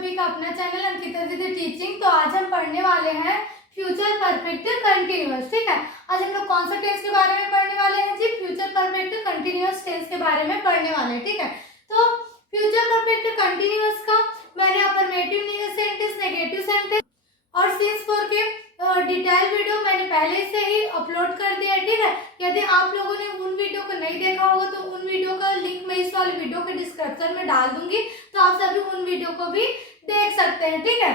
सभी का अपना चैनल अंकिता दीदी टीचिंग। तो आज हम पढ़ने वाले हैं फ्यूचर परफेक्ट कंटिन्यूअस। ठीक है, आज हम लोग कौन सा टेंस के बारे में पढ़ने वाले हैं जी? फ्यूचर परफेक्ट कंटिन्यूअस टेंस के बारे में पढ़ने वाले हैं। ठीक है, तो फ्यूचर परफेक्ट कंटिन्यूअस का मैंने अफर्मेटिव सेंटेंस, नेगेटिव सेंटेंस और सिंस फॉर के डिटेल वीडियो मैंने पहले से ही अपलोड कर दिया है। ठीक है, यदि आप लोगों ने उन वीडियो को नहीं देखा होगा तो उन वीडियो का लिंक मैं इस वाले वीडियो के डिस्क्रिप्शन में डाल दूंगी, तो आप सभी उन वीडियो को भी देख सकते हैं। ठीक है,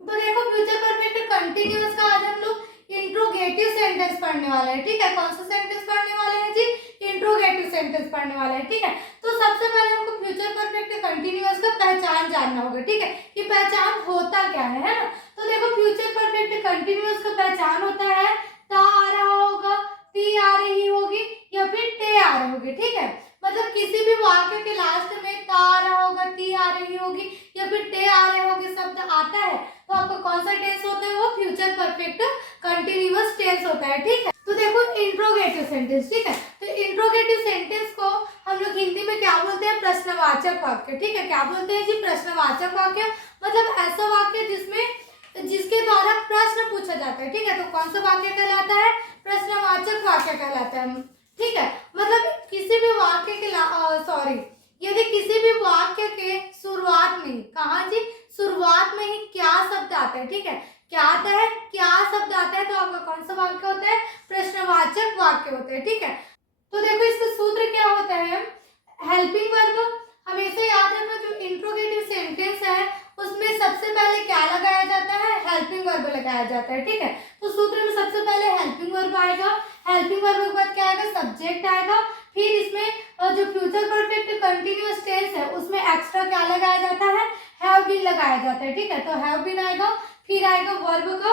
तो देखो फ्यूचर परफेक्ट कंटिन्यूअस का आज हम लोग इंट्रोगेटिव सेंटेंस पढ़ने वाले हैं। ठीक है, कौन सा सेंटेंस पढ़ने वाले हैं जी? इंट्रोगेटिव सेंटेंस पढ़ने वाले हैं। ठीक है, तो सबसे पहले हमको फ्यूचर परफेक्ट कंटिन्यूअस का पहचान जानना होगा। ठीक है, कि पहचान होता क्या है ना? तो देखो फ्यूचर परफेक्ट कंटिन्यूअस का पहचान होता है ता आ रहा होगा, ती आ रही होगी या फिर टे आ रही होगी। ठीक है, मतलब किसी भी वाक्य के लास्ट में ता आ रहा होगा, ती आ रही होगी या फिर टे आ रहे होगे शब्द आता है तो आपका कौन सा टेंस होता है? वो फ्यूचर परफेक्ट कंटिन्यूअस टेंस होता है। ठीक है, तो देखो इंट्रोगेटिव सेंटेंस। ठीक है, तो इंट्रोगेटिव सेंटेंस को हम लोग हिंदी में क्या बोलते हैं? प्रश्नवाचक वाक्य। ठीक है, क्या बोलते हैं जी? प्रश्नवाचक वाक्य, मतलब ऐसा वाक्य जिसके द्वारा प्रश्न पूछा जाता है। ठीक है, तो कौन सा वाक्य कहलाता है? प्रश्नवाचक वाक्य कहलाता है। ठीक है, मतलब किसी भी वाक्य के यदि किसी भी वाक्य के शुरुआत में, कहा जी? शुरुआत में ही क्या शब्द आता है? ठीक है, क्या आता है? क्या शब्द आता है तो आपका कौन सा वाक्य होता है? प्रश्नवाचक वाक्य होता है। ठीक है, तो देखो इसका सूत्र क्या होता है? Helping verb. हमेशा याद रखना, जो इंट्रोगेटिव सेंटेंस है उसमें सबसे पहले क्या लगाया जाता है? हेल्पिंग वर्ब लगाया जाता है। ठीक है, तो सूत्र में सबसे पहले हेल्पिंग वर्ब आएगा। हेल्पिंग वर्ब के बाद क्या आएगा? सब्जेक्ट आएगा। फिर इसमें जो फ्यूचर परफेक्ट कंटिन्यूअस टेंस है उसमें एक्स्ट्रा क्या लगाया जाता है? हैव बीन लगाया जाता है। ठीक है, तो हैव बीन आएगा, फिर आएगा वर्ब का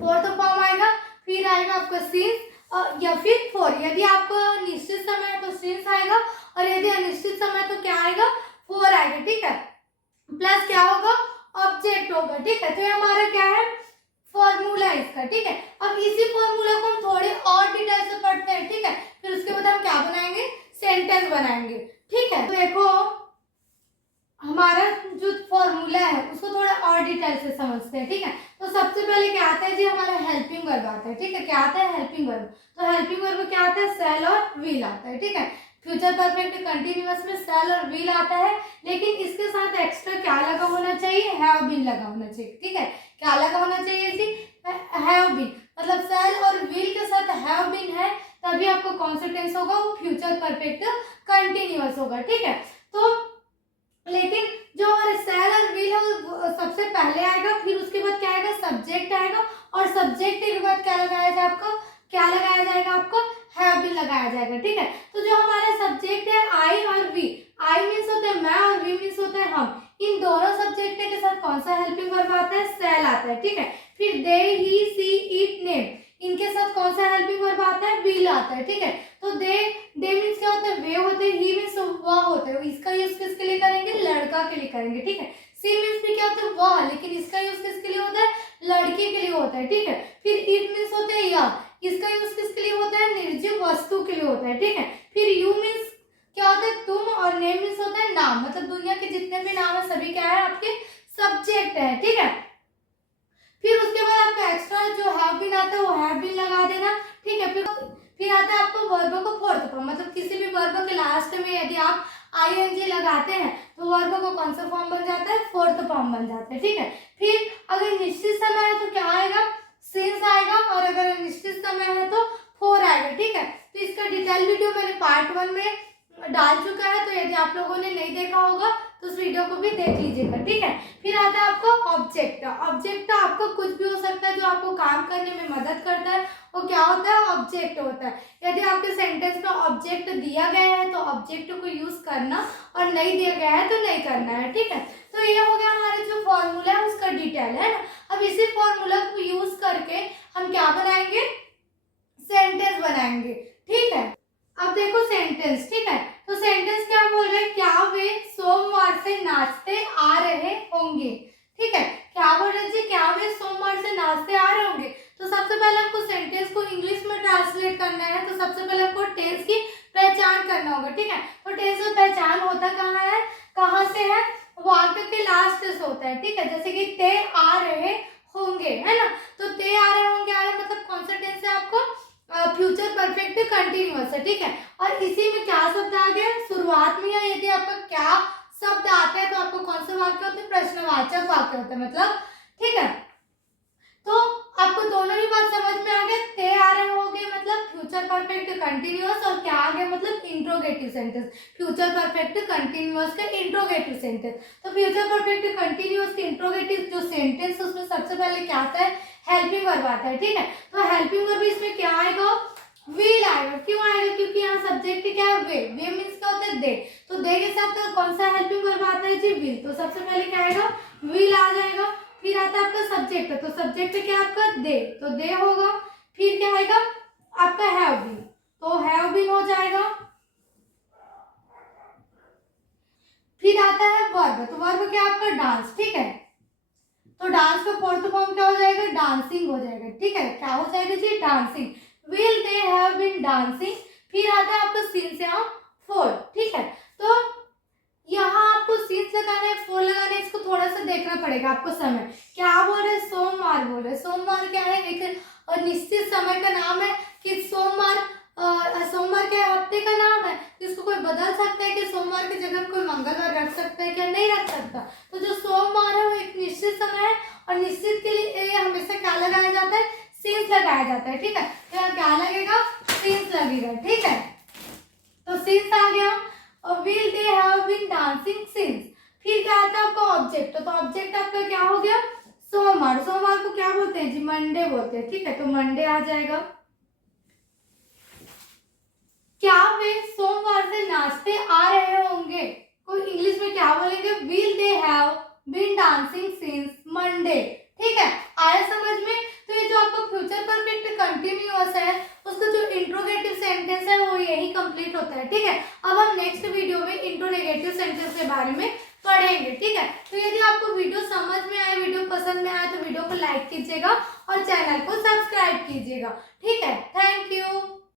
फोर्थ फॉर्म आएगा, फिर आएगा आपका सिंस या फिर फॉर। यदि आपको निश्चित समय है तो सिंस आएगा और यदि अनिश्चित समय तो क्या आएगा? फॉर आएगा। ठीक है, प्लस क्या होगा? ऑब्जेक्ट होगा। ठीक है, तो ये हमारा क्या है? फॉर्मूला इसका। ठीक है, अब इसी फॉर्मूला को हम थोड़े और डिटेल से पढ़ते हैं। ठीक है, फिर उसके बाद हम क्या बनाएंगे? सेंटेंस बनाएंगे। ठीक है, तो देखो हमारा जो फॉर्मूला है उसको थोड़ा और डिटेल से समझते हैं। ठीक है, तो सबसे पहले क्या आता है जी? हमारा हेल्पिंग वर्ब आता है। ठीक है, क्या आता है? Helping verb. तो हेल्पिंग वर्ब क्या आता है? शैल और विल आता है। ठीक है, फ्यूचर परफेक्ट कंटिन्यूअस में शैल और विल आता है, लेकिन इसके साथ एक्स्ट्रा क्या लगा होना चाहिए? हैव बीन लगा होना चाहिए। ठीक है, क्या लगा होना चाहिए जी? Have been. मतलब शैल और विल के साथ हैव बीन है तभी आपको कौन सा टेंस होगा? वो फ्यूचर परफेक्ट कंटिन्यूअस होगा। ठीक है, तो लेकिन जो हमारे शैल और विल है वो सबसे पहले आएगा, फिर उसके बाद क्या आएगा? सब्जेक्ट आएगा और सब्जेक्ट के बाद क्या लगाया जाएगा आपको? क्या लगाया जाएगा आपको? हैव बीन लगाया जाएगा। ठीक है, तो जो हमारा सब्जेक्ट है आई और वी, आई मीन्स होता है मैं और वी मीन्स होता है हम, इन दोनों सब्जेक्ट के साथ कौन सा हेल्पिंग वर्ब आता है? शैल आता है। ठीक है, फिर दे, ही, सी, इट, नेम, इनके साथ कौन सा हेल्पिंग वर्ब आता है? विल आता है। ठीक है, तो दे मीन्स क्या होता है? वे होते हैं, ही मीन्स वह होता है, इसका यूज किसके लिए करेंगे? लड़का के लिए करेंगे। ठीक है, सी मीन्स भी क्या होता है? वह, लेकिन इसका यूज किसके लिए होता है? लड़के के लिए होता है। ठीक है, फिर इट मीन्स होते हैं या, इसका यूज किसके लिए होता है? निर्जीव वस्तु के लिए होता है। ठीक है, फिर यू मीन्स क्या होता है? तुम, और नेम मीन्स होता है नाम, मतलब दुनिया के जितने भी नाम है सभी क्या है? आपके सब्जेक्ट है। ठीक है, फिर उसके बाद आपका एक्स्ट्रा जो हैव बीन आता है वो हैव बीन लगा देना। ठीक है, फिर आता है आपको वर्ब को फोर्थ फॉर्म, मतलब किसी भी वर्ब के लास्ट में यदि आप आईएनजी लगाते हैं तो वर्ब को कौन सा फॉर्म बन जाता है? फोर्थ फॉर्म बन जाता है। ठीक है, फिर अगर निश्चित समय है तो क्या आएगा? सिंस आएगा, और अगर अनिश्चित समय है तो फॉर आएगा। ठीक है, तो इसका डिटेल वीडियो मैंने पार्ट 1 में डाल चुका है, तो यदि आप लोगों ने नहीं देखा होगा तो उस वीडियो को भी देख लीजिएगा। ठीक है, फिर आता है आपको ऑब्जेक्ट। ऑब्जेक्ट आपको कुछ भी हो सकता है जो आपको काम करने में मदद करता है, वो क्या होता है? ऑब्जेक्ट होता है। यदि आपके सेंटेंस में ऑब्जेक्ट दिया गया है तो ऑब्जेक्ट को यूज करना, और नहीं दिया गया है तो नहीं करना है। ठीक है, तो ये हो गया हमारा जो फॉर्मूला है उसका डिटेल है ना। अब इसी फॉर्मूला को यूज करके हम क्या बनाएंगे? सेंटेंस बनाएंगे। ठीक है, अब देखो सेंटेंस। ठीक है, तो सेंटेंस क्या बोल रहे हैं? क्या वे सोमवार से नाचते आ रहे होंगे? ठीक है, क्या बोल रहे जी? क्या वे सोमवार से नाचते आ रहे होंगे। तो सबसे पहले हमको सेंटेंस को इंग्लिश में ट्रांसलेट करना है, तो सबसे पहले हमको टेंस की पहचान करना होगा। ठीक है, तो टेंस में पहचान होता कहाँ है? कहाँ से है? वाक्य के लास्ट पास्ट टेंस होता है, ठीक है। जैसे कि ते आ रहे होंगे, है ना, तो ते आ रहे होंगे आ रहे मतलब कौन सा टेंस है आपको, फ्यूचर परफेक्ट कंटिन्यूअस है, ठीक है। और इसी में क्या शब्द आ गया शुरुआत में, या यदि आपका क्या शब्द आता है तो आपको कौन सा वाक्य होता है, प्रश्नवाचक वाक्य होता है, मतलब, ठीक है। तो आपको दोनों ही बात समझ में आ गया, ते आ रहे होंगे मतलब फ्यूचर परफेक्ट कंटिन्यूअस, और क्या आ गया मतलब interrogative sentence, future perfect continuous का इंट्रोगेटिव सेंटेंस। तो फ्यूचर परफेक्ट कंटिन्यूअस के इंट्रोगेटिव जो सेंटेंस उसमें सबसे पहले क्या आता है, हेल्पिंग वर्ब आता है, ठीक है। तो हेल्पिंग वर्ब इसमें क्या आएगा, विल आएगा। क्यों आएगा, क्योंकि यहाँ सब्जेक्ट क्या है, वे मीन्स क्या होता है, दे। तो दे के साथ तो कौन सा हेल्पिंग वर्ब आता है जी, विल। तो सबसे पहले क्या आएगा, विल आ जाएगा। फिर आता है आपका सब्जेक्ट, तो सब्जेक्ट क्या है आपका दे, तो दे होगा। फिर क्या आएगा आपका हैव बीन, तो हैव बीन हो जाएगा। फिर आता है वर्ब, तो वर्ब क्या आपका डांस, ठीक है। तो डांस का फोर्थ फॉर्म क्या हो जाएगा, डांसिंग हो जाएगा, ठीक है। क्या हो जाएगा जी, dancing. Will they have been dancing. फिर आता है आपका सिंस या फॉर, ठीक है। तो यहाँ आपको सिंस लगाना है, फॉर लगाना है, इसको थोड़ा सा देखना पड़ेगा आपको समय। क्या बोल रहे, सोमवार बोल रहे। सोमवार क्या है, एक निश्चित समय का नाम है कि सोमवार, सोमवार क्या हफ्ते का नाम है, इसको कोई बदल सकता है कि सोमवार की जगह कोई मंगलवार रख सकता है क्या, नहीं रख सकता। तो जो सोमवार है वो एक निश्चित समय है, और निश्चित के लिए हमेशा क्या लगाया जाता है, सिंस लगाया जाता है, ठीक है। तो यहाँ क्या लगेगा, सिंस लगेगा, ठीक है। तो सिंस आ गया, और will they have been dancing since. फिर क्या आता है आपका ऑब्जेक्ट, तो ऑब्जेक्ट आपका क्या हो गया, सोमवार। सोमवार को क्या बोलते हैं जी, मंडे बोलते हैं, ठीक है। तो मंडे आ जाएगा। क्या वे सोमवार से नाचते आ रहे होंगे, कोई इंग्लिश में क्या बोलेंगे, will they have been dancing since Monday, ठीक है। आया समझ में। तो ये जो आपका फ्यूचर परफेक्ट कंटिन्यूअस है उसका जो इंट्रोगेटिव सेंटेंस है वो यही कंप्लीट होता है, ठीक है। अब हम नेक्स्ट वीडियो में इंट्रोगेटिव सेंटेंस के बारे में पढ़ेंगे, ठीक है। तो यदि आपको वीडियो समझ में आए, वीडियो पसंद में आए तो वीडियो को लाइक कीजिएगा और चैनल को सब्सक्राइब कीजिएगा, ठीक है। Thank you.